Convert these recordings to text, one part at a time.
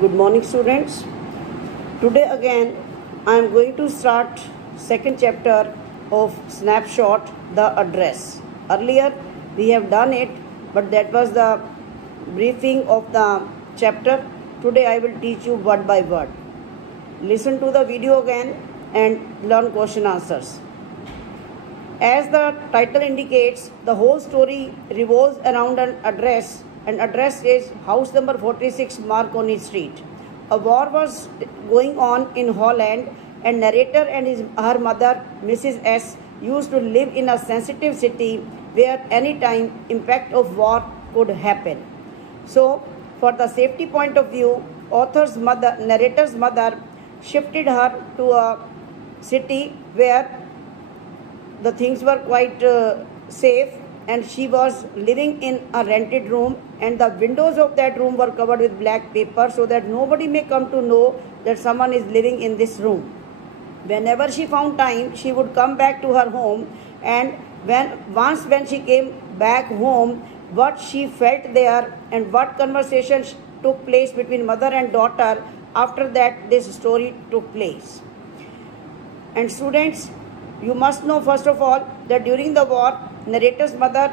Good morning, students. Today again I am going to start second chapter of snapshot, the address. Earlier we have done it, but that was the briefing of the chapter. Today I will teach you word by word. Listen to the video again and learn question answers. As the title indicates, the whole story revolves around an address. An address is house number 46 Marconi Street. A war was going on in Holland, and narrator and her mother, Mrs. S, used to live in a sensitive city where any time impact of war could happen. So, for the safety point of view, narrator's mother shifted her to a city where the things were quite safe, and she was living in a rented room, and the windows of that room were covered with black paper so that nobody may come to know that someone is living in this room. Whenever she found time, she would come back to her home, and when she came back home, what she felt there and what conversation took place between mother and daughter, after that this story took place. And students, you must know first of all that during the war, narrator's mother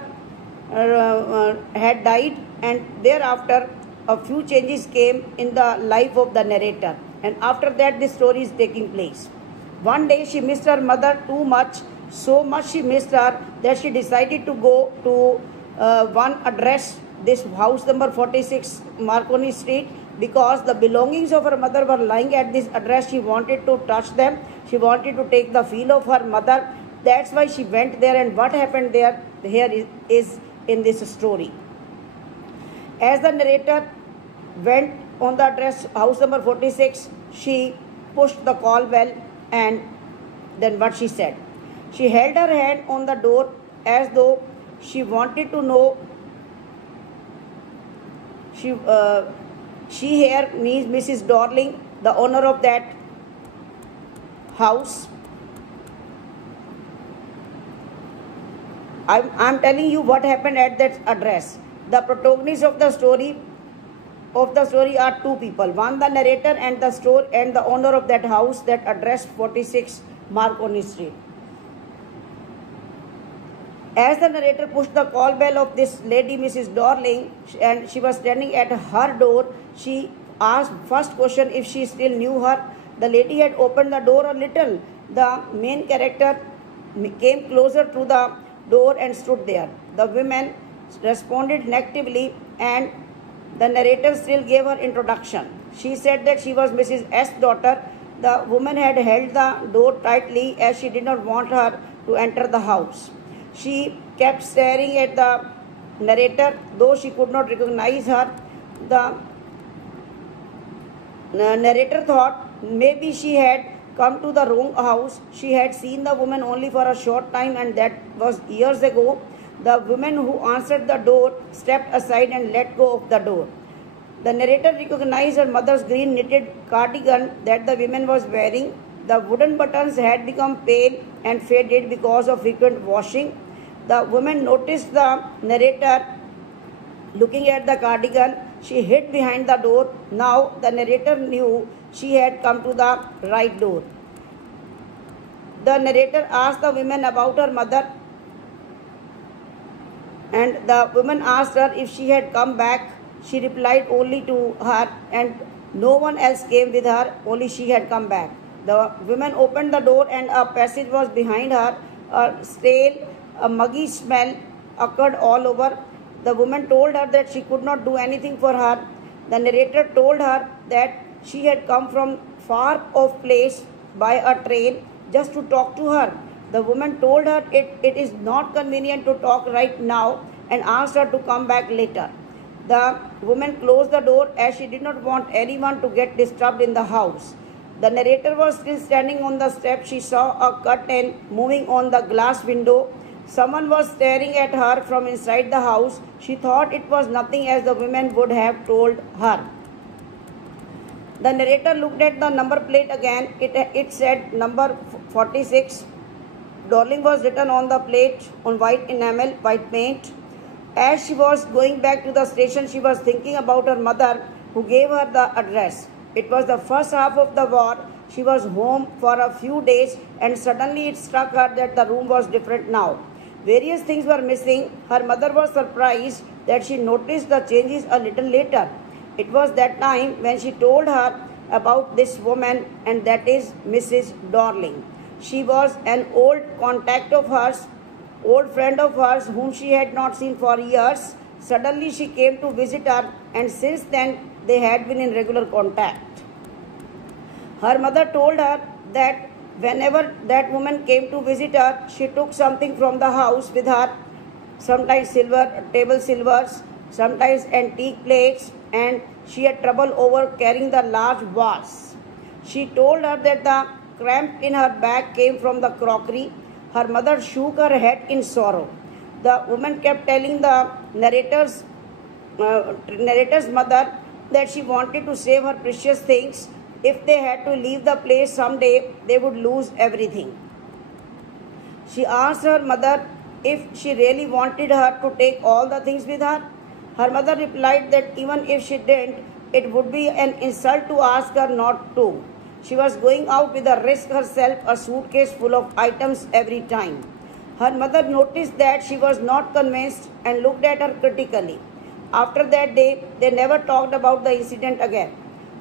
had died, and thereafter a few changes came in the life of the narrator, and after that this story is taking place. One day she missed her mother too much, so much she missed her that she decided to go to one address, this house number 46 Marconi Street, because the belongings of her mother were lying at this address. She wanted to touch them. She wanted to take the feel of her mother. That's why she went there, and what happened there here is in this story. As the narrator went on the address house number 46, she pushed the call bell, and then what she said? She held her hand on the door as though she wanted to know. She here means Mrs. Dorling, the owner of that house. I'm telling you what happened at that address. The protagonists of the story are two people. One, the narrator, and the owner of that house, that address 46 Marconi Street. As the narrator pushed the call bell of this lady, Mrs. Dorling, and she was standing at her door, she asked first question if she still knew her. The lady had opened the door a little. The main character came closer to the door and stood there. The woman responded negatively, and the narrator still gave her introduction. She said that she was Mrs. S' daughter. The woman had held the door tightly as she did not want her to enter the house. She kept staring at the narrator, though she could not recognize her. The narrator thought maybe she had come to the wrong house. She had seen the woman only for a short time, and that was years ago. The woman who answered the door stepped aside and let go of the door. The narrator recognized her mother's green knitted cardigan that the woman was wearing. The wooden buttons had become pale and faded because of frequent washing. The woman noticed the narrator looking at the cardigan. She hid behind the door. Now the narrator knew she had come to the right door. The narrator asked the woman about her mother, and the woman asked her if she had come back. She replied only to her, and no one else came with her, only she had come back. The woman opened the door, and a passage was behind her. A muggy smell occurred all over. The woman told her that she could not do anything for her. The narrator told her that she had come from far off place by a train just to talk to her. The woman told her it is not convenient to talk right now and asked her to come back later. The woman closed the door as she did not want anyone to get disturbed in the house. The narrator was still standing on the steps. She saw a curtain moving on the glass window. Someone was staring at her from inside the house. She thought it was nothing, as the woman would have told her. The narrator looked at the number plate again. It said number 46. Dorling was written on the plate on white enamel, white paint. As she was going back to the station, she was thinking about her mother. who gave her the address. It was the first half of the war. She was home for a few days and suddenly it struck her that the room was different now. Various things were missing. Her mother was surprised that she noticed the changes a little later. It was that time when she told her about this woman, and that is Mrs. Darling. She was an old contact of hers, old friend of hers whom she had not seen for years. Suddenly she came to visit her, and since then they had been in regular contact. Her mother told her that whenever that woman came to visit her, she took something from the house with her, sometimes silver, table silvers, sometimes antique plates, and she had trouble over carrying the large vase. She told her that the cramp in her back came from the crockery. Her mother shook her head in sorrow. The woman kept telling the narrator's mother that she wanted to save her precious things. If they had to leave the place someday, they would lose everything. She asked her mother if she really wanted her to take all the things with her. Her mother replied that even if she didn't, it would be an insult to ask her not to. She was going out with a risk herself, a suitcase full of items every time. Her mother noticed that she was not convinced and looked at her critically. After that day, they never talked about the incident again.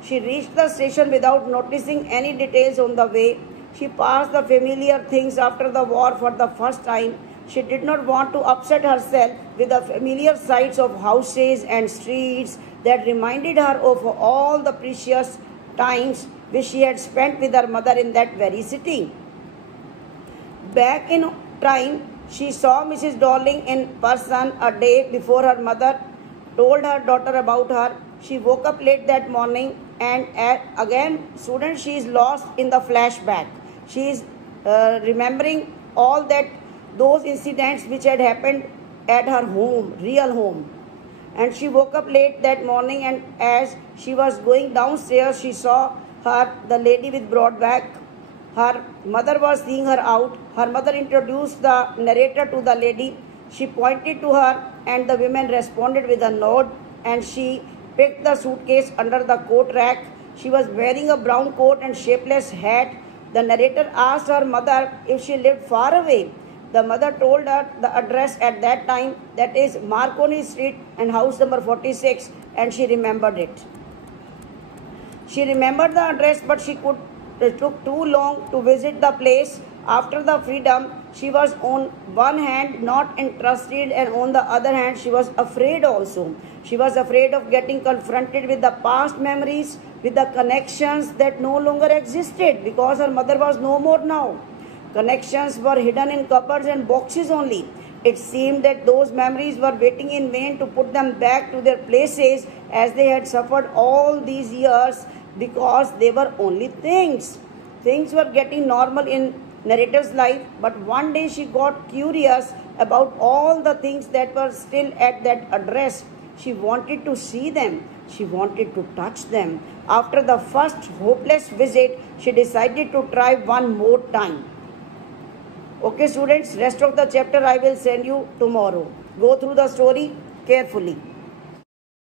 She reached the station without noticing any details on the way. She passed the familiar things after the war for the first time. She did not want to upset herself with the familiar sights of houses and streets that reminded her of all the precious times which she had spent with her mother in that very city. Back in time, she saw Mrs. Darling in person a day before her mother told her daughter about her. She woke up late that morning and again, students, she is lost in the flashback. She is remembering all those incidents which had happened at her home, real home. And she woke up late that morning, and as she was going downstairs, she saw the lady with broad back. Her mother was seeing her out. Her mother introduced the narrator to the lady. She pointed to her and the women responded with a nod, and she picked the suitcase under the coat rack. She was wearing a brown coat and shapeless hat. The narrator asked her mother if she lived far away. The mother told her the address at that time, that is Marconi Street and house number 46, and she remembered it. She remembered the address, but it took too long to visit the place. After the freedom, she was on one hand not interested, and on the other hand she was afraid also. She was afraid of getting confronted with the past memories, with the connections that no longer existed because her mother was no more now. Connections were hidden in cupboards and boxes only. It seemed that those memories were waiting in vain to put them back to their places, as they had suffered all these years because they were only things. Things were getting normal in narrator's life, but one day she got curious about all the things that were still at that address. She wanted to see them. She wanted to touch them. After the first hopeless visit, she decided to try one more time. Okay, students, rest of the chapter I will send you tomorrow. Go through the story carefully.